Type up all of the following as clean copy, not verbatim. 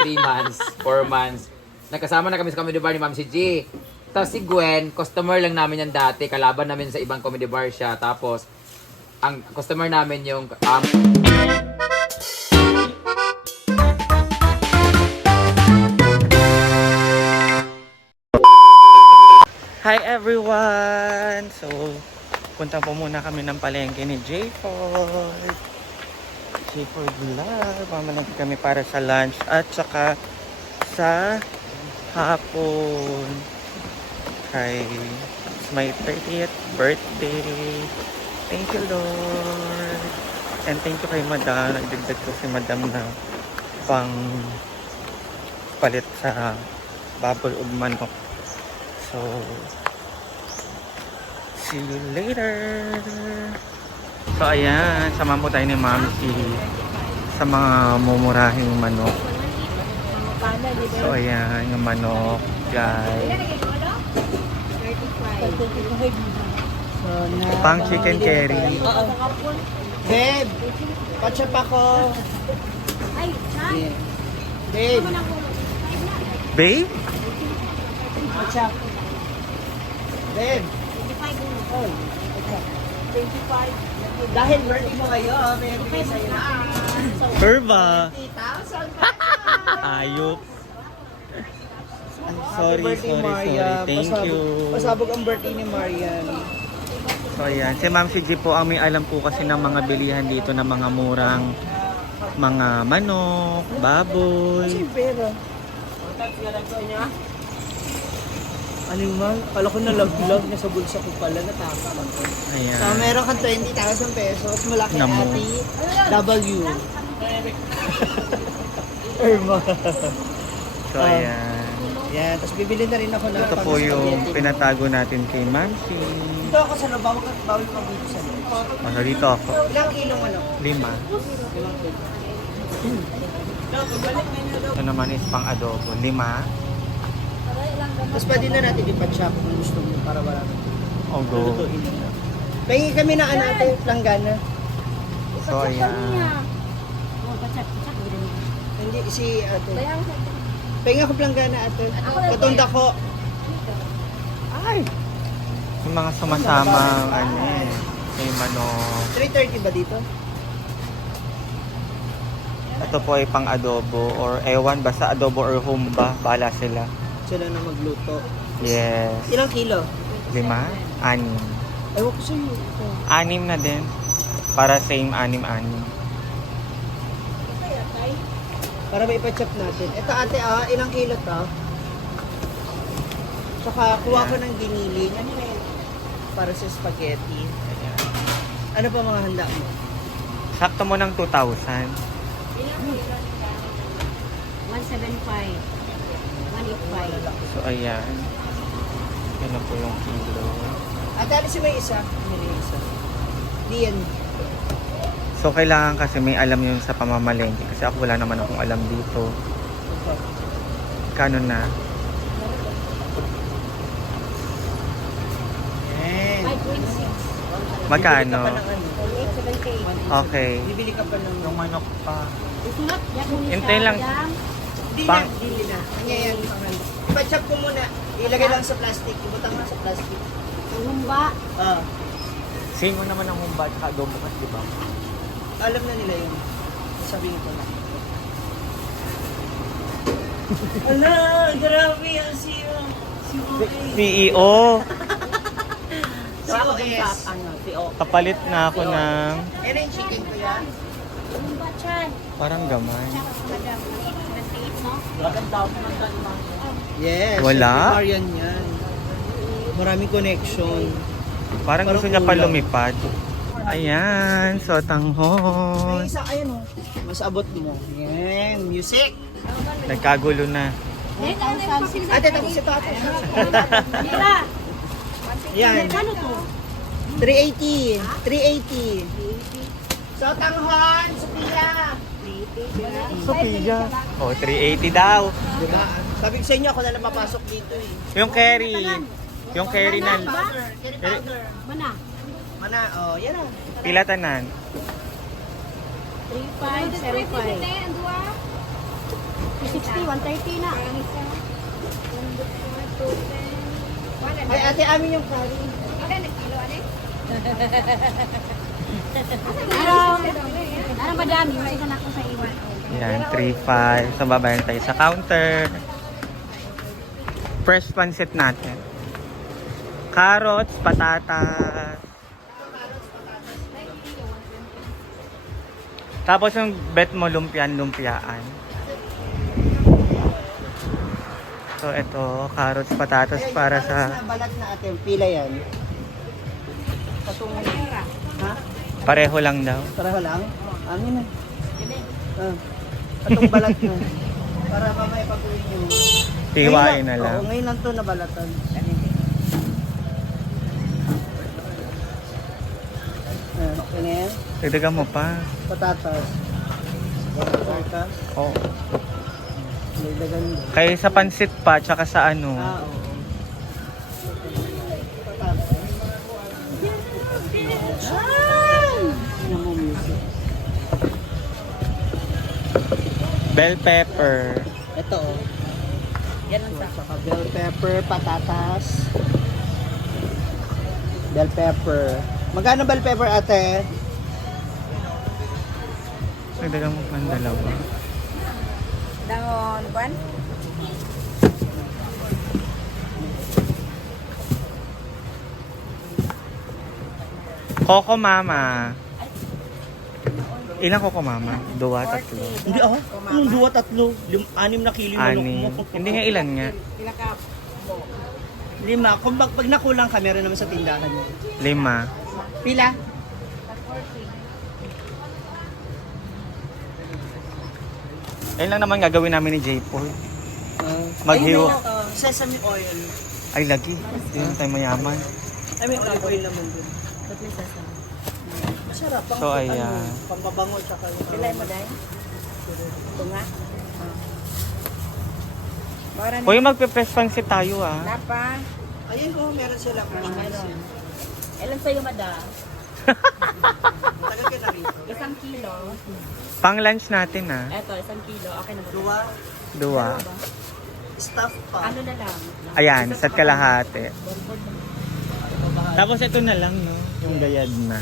3 months, 4 months. Nagkasama na kami sa comedy bar ni Ma'am si G. Tapos si Gwen, customer lang namin yan dati. Kalaban namin sa ibang comedy bar siya. Tapos, ang customer namin yung... Hi everyone! So, punta po muna kami ng palengke ni J-Ford. J-Ford Vlog. Mamanag kami para sa lunch at saka sa hapon. Hi! It's my 30th birthday. Thank you, Lord. And thank you kay Madam. Nagdagdag ko si Madam na pang palit sa bubble ug manok. So, see you later. So, ayan. Samahan po tayo ni Ma'am si sa mga mumurahing manok. So, ayan. Yung manok, guys. Pang chicken curry. Babe, patchap ako. Ay, Yeah. Babe, Babe? patchap. Babe, 25 oh, patchap. 25. Dahil birthday mo ngayon, may bigay sa'yo na. Perva. 20,000 pa. Ayop. Happy Sorry. Thank you. Pasabog ang birthday ni Marian. So ayan, si Ma'am si G po ang may alam po kasi ng mga bilihan dito ng mga murang mga manok, baboy. Kasi pera. Ano yung man? Kala ko nalaglag na sa bulsa ko pala, natakot ako. Ayan. So, meron kang 20,000 pesos mula kay Namo. Ate W. Irma. So ayan. Yan, tapos bibili na rin ako ng Ito po yung pinatago natin kay Ma'am si. Dito ako sa loob, bawal ka dito sa loob. Masa dito ako. Ilang kilong ano? 5. Ito naman is pang adobo. 5. Tapos pwede na natin ipatchap kung gusto mo para wala na. O go. Lutuin na. Pahingi kami na ano ate, planggana. So ayan. Oh, pachat din. Hindi, si ate. Bayang Pahingi ako planggana ate. Katunda ko. Ay! Yung mga sumasamang ano eh. May manok. 3:30 ba dito? Ito po ay pang adobo or ewan basta adobo or home ba. Bahala sila. Sila na magluto. Yes. Ilang kilo? 5? 6. Ewan ko sa'yo. 6 na din. Para same 6. Para ba ipatchap natin? Ito ate ilang kilo to? Tsaka kuha ko ng giniling. Ano na yun? Para sa spaghetti. Ayan. Ano pa mga handa mo? Sakto mo ng 2,000. 175. 185. So ayan. Yan na po yung kilo. Ate, alis may isa. May isa. Di yan. So kailangan kasi may alam yun sa pamamalengke. Kasi ako wala naman akong alam dito. Ito. Kano na? Yan. 5.6. Magkano? Bibili ka pa ng ano? 878. Okay. Bibili ka pa ng Yung manok pa. Isulat. Hintay lang. Hindi Pang- na. Hindi na. Kanya yan. Ipatchap ko muna. Ilagay lang sa plastic. Ibutang lang sa plastic. Ang humba. Ah. Same mo naman ang humba at adobo kasi diba? Alam na nila yun. Sabihin ko na. Ala, grabe ang CEO. CEO! COS. Kapalit na ako ng Ano yung chicken ko yan? Humba chan. parang gamay. Tsaka sa madam. 78, no? Yes. Wala? Si Marian yan. Maraming connection. Parang gusto niya pa kulang. lumipad. Ayan, so tanghon. May isa, ayan o. Mas abot mo. Yan, music. Nagkagulo na. Ate, tapos ito ate. Mira. Yan. Ano to? 380. 380. So, tanghon, Sophia. Sophia. Oh, 380 daw. Diba? Sabi ko sa inyo, ako na lang mapasok dito eh. Yung carry. Yung carry na. Powder, carry powder. Mana? Mana, oh, yan o. Pila tanan. 3575. 260, 130 na. Ay, ate, amin yung curry. Parang madami. May isa na ako sa iwan. Yan, 3.5. So, babayan tayo sa counter. Fresh pancit natin. Carrots, patatas. Tapos yung bet mo lumpian-lumpiaan. So, ito, carrots, patatas para sa... Na balat na ate, pila yan. Patungan. Ha? Pareho lang daw. Pareho lang? Amin na. Atong balat na. Para mamaya pag-uwi nyo. Tiwain na lang. Oo, ngayon lang to nabalatan. Okay na yan. Dagdagan mo pa. Patatas. Patatas. Oo. Dagdagan mo. Kaya sa pansit pa, tsaka sa ano. Oo. Patatas. Ano mo music? Bell pepper. Ito oh. Yan ang saka bell pepper, patatas. Bell pepper. Magkano bell pepper ate? Dagdagan mo pa ng dalawa. Dangon, ban? Coco Mama. Ilang Coco Mama? Dua, tatlo. Hindi ah. Anong 2, 3? 6 na kilo yung manok Ani. mo. Hindi nga ilan nga. 5. Kung pag nakulang ka, meron naman sa tindahan mo. 5. Pila? Ayun lang naman gagawin namin ni J. Paul. Maghiwa. Sesame oil. Ay, lagi. Hindi na tayo mayaman. I mean, olive oil naman din. Ba't may sesame? Masarap. So, ayan. Pambabango tsaka yung... Bilay mo dahil? Ito nga. Uy, magpe-press pansit tayo ah. Lapa. Ayun oh, meron silang meron. Ilan sa'yo, mada? Tagal ka na rito. 1 kilo. Pang lunch natin ah. Eto, 1 kilo. Okay na ba? Dua. 2. Stuff pa. Ano na lang? Ayan, sa kalahati. Tapos ito na lang, no? Yung gayad na.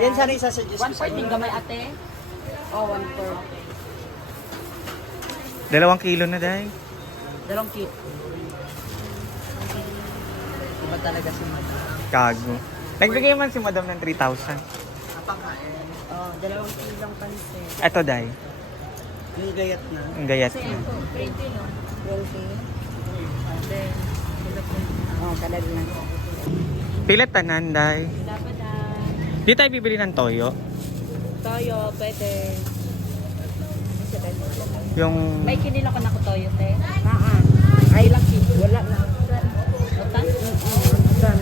Yan sana isa-suggest ko 1/4 din gamay ate? Oh, 1/4. 2 kilo na, Day. 2 kilo. Iba talaga si Madam. Kago. Nagbigay man si Madam ng 3,000. Napakain. Oh, 2 kilong pansit. Eto, Day. Yung gayat na. Ang gayat na. 20 no? 20. Then, oh, kalag na. Pilat tanan, Day. Dapat Di tayo bibili ng toyo. toyo, pwede. Yung... May kinilo ka na ko toyo, te? Ay, lang wala na. Utan? Utan.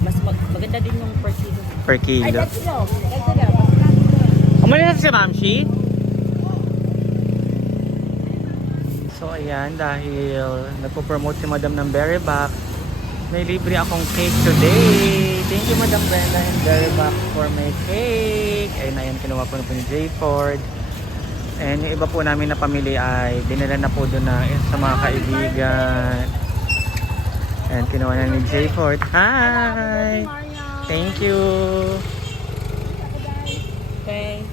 Mas maganda din yung per kilo. Per Ay, kilo. that's kilo. That's kilo. Umalis na si Mamshi. So ayan, dahil nagpo-promote si Madam ng Berryback, may libre akong cake today. Thank you Madam Brenda and Berryback for my cake. Ayun na yan, kinuha po na po ni J. Ford. And yung iba po namin na pamilya ay dinala na po doon na sa mga kaibigan. And kinuha na ni J. Ford. Hi! Thank you! Okay.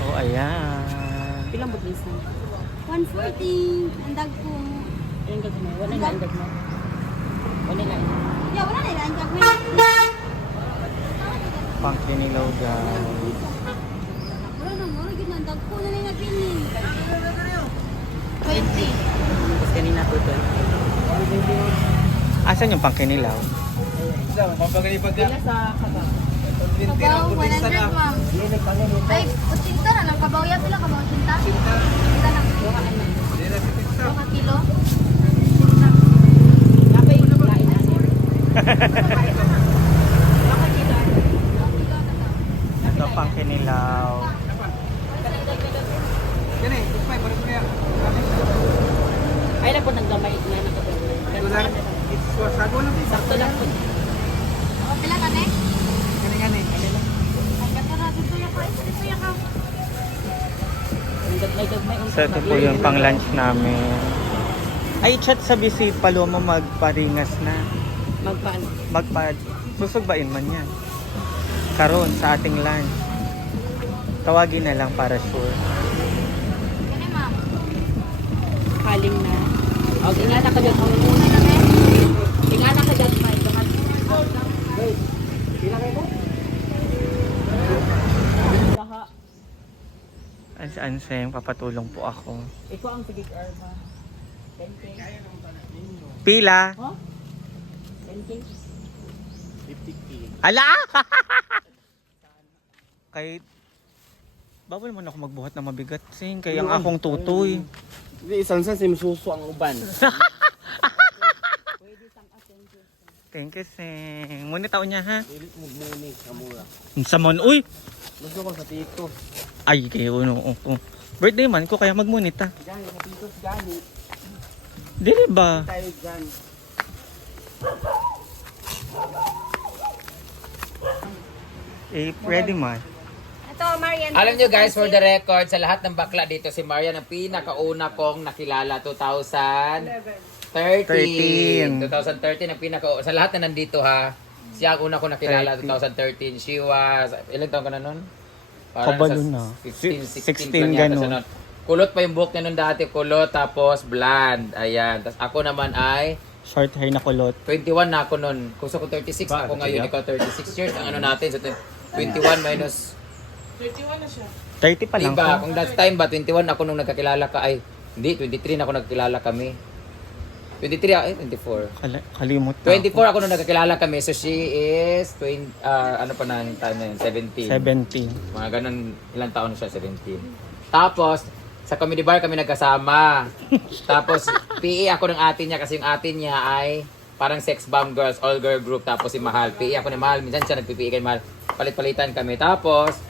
Oh, ayan. Pilang budlis na? 140 ang dag ko. Ilang gag mo? Wala na ang gag mo? Wala na ang Yeah, wala na ang dag mo. Pang kinilaw guys. Wala na mo, gid ang dag ko na lang nagpili. 20. Tapos kanina po ito. Asan yung pang kinilaw? Pila sa kaba? Kabaw 100 ma'am. Ay, utinta na lang kabaw ya pila kabaw utinta. Utinta lang. 2 kilo. Kapay yung lain na niya. Ito pang kinilaw. Ay, lang po nang gamay na nakabay. Sakto lang po. Oh, pila ka ne? Ay, katara dito ya ka. Dito ya ka. Gagmay-gagmay. So ito po yung pang lunch namin. Ay, chat sa bisit Paloma magparingas na. Magpaano? Susugbain man yan. Karon sa ating lunch. Tawagin na lang para sure. Kani ma'am. Kaling na. O, ingatan ka dyan. Ingatan ka dyan. Anseng, papatulong po ako. Ikaw ang sigig arma. 10K. Pila? Oh? 10K. Ala! Kahit bawal mo na ako magbuhat na mabigat, Sing. Kaya ang akong tutoy. Hindi, isang sa simususo ang uban. Thank you, Sing. Muna taon niya, ha? Dilit mo muni, kamura. Sa mon, uy! Gusto ko sa tito. Ay, kayo, no. Birthday man ko, kaya magmunit, ha? Gani, sa tito, gani. Dili ba? Tayo dyan. Eh, ready man. Ito, Marian. Alam nyo guys, for the record, sa lahat ng bakla dito, si Marian ang pinakauna kong nakilala 2013. 2013 ang sa lahat na nandito ha. Siya ang una kong nakilala 2013. She was, ilang taon ka na nun? Kabalo na. 15, 16 16 yata ganun. siya nun. Kulot pa yung buhok niya nun dati, kulot, tapos blonde. Ayan. Tapos ako naman ay Short hair na kulot. 21 na ako nun. Kung sa ko 36 na ako ngayon, ikaw 36 years. Ang ano natin, so 21 minus 30 pa lang diba, ko. kung that time ba, 21 ako nung nagkakilala ka, ay, hindi, 23 na ako nagkakilala kami. 23, 24. Kalimot na 24 ako nung nagkakilala kami, so she is, ano pa na yung time na yun, 17. 17. Mga ganun, ilang taon na siya, 17. Tapos, sa comedy bar kami nagkasama. Tapos, PE ako ng ate niya kasi yung ate niya ay parang sex bomb girls, all girl group. Tapos si Mahal, PE ako ni Mahal. Minsan siya nagpipi kay Mahal. Palit-palitan kami. Tapos,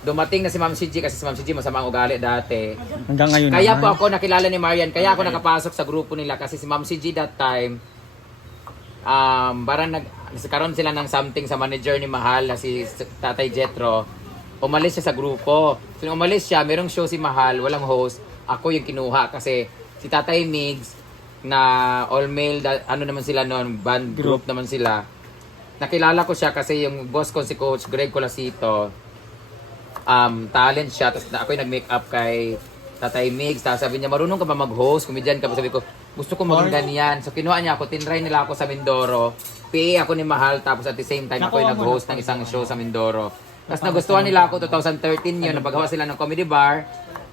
dumating na si Ma'am CG kasi si Ma'am CG masama ang ugali dati. Hanggang ngayon Kaya naman. po ako nakilala ni Marian. Kaya ako nakapasok sa grupo nila kasi si Ma'am CG that time, parang nagkaroon sila ng something sa manager ni Mahal na si Tatay Jetro. Umalis siya sa grupo. So nung umalis siya, merong show si Mahal, walang host. Ako yung kinuha kasi si Tatay Migs na all male, ano naman sila noon, band group naman sila. Nakilala ko siya kasi yung boss ko si Coach Greg Colasito, talent siya. Tapos ako yung nag-makeup kay Tatay Migs. Tapos sabi niya, marunong ka ba mag-host? Comedian ka ba? Sabi ko, gusto ko maging ganyan. So kinuha niya ako, tinry nila ako sa Mindoro. PA ako ni Mahal. Tapos at the same time, ako yung nag-host ng isang show sa Mindoro. Tapos nagustuhan nila ako, 2013 yun, napagawa sila ng comedy bar.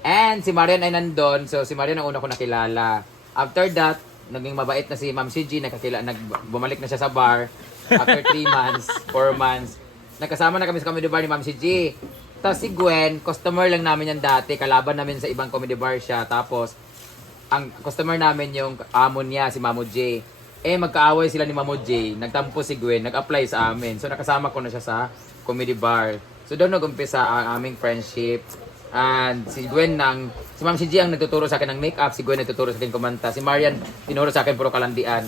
And si Marian ay nandun, so si Marian ang una ko nakilala. After that, naging mabait na si Ma'am CG, bumalik na siya sa bar. After 3 months, 4 months, nagkasama na kami sa comedy bar ni Ma'am CG. Tapos si Gwen, customer lang namin yan dati, kalaban namin sa ibang comedy bar siya. Tapos, ang customer namin yung amo niya, si Mamo J. Magkaaway sila ni Mamo J, nagtampo si Gwen, nag-apply sa amin. So nakasama ko na siya sa comedy bar. So doon nag-umpisa ang aming friendship. And si Gwen si Ma'am CG ang nagtuturo sa akin ng makeup, si Gwen nagtuturo sa akin kumanta. Si Marian, tinuro sa akin puro kalandian.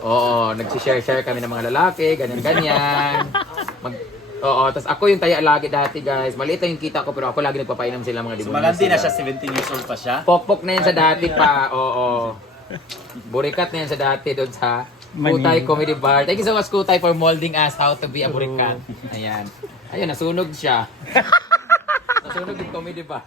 Oo, nag-share kami ng mga lalaki, ganyan-ganyan. Oo, tapos ako yung taya lagi dati guys. Maliit lang yung kita ko pero ako lagi nagpapainom sila mga demonyo. Malandi na siya, 17 years old pa siya. Pokpok na yan sa dati pa, oo. Burikat na yan sa dati doon sa Kutay Comedy Bar. Thank you so much Kutay for molding us how to be a burikat. Ayan. Ayun, nasunog siya. Nasunog yung comedy bar.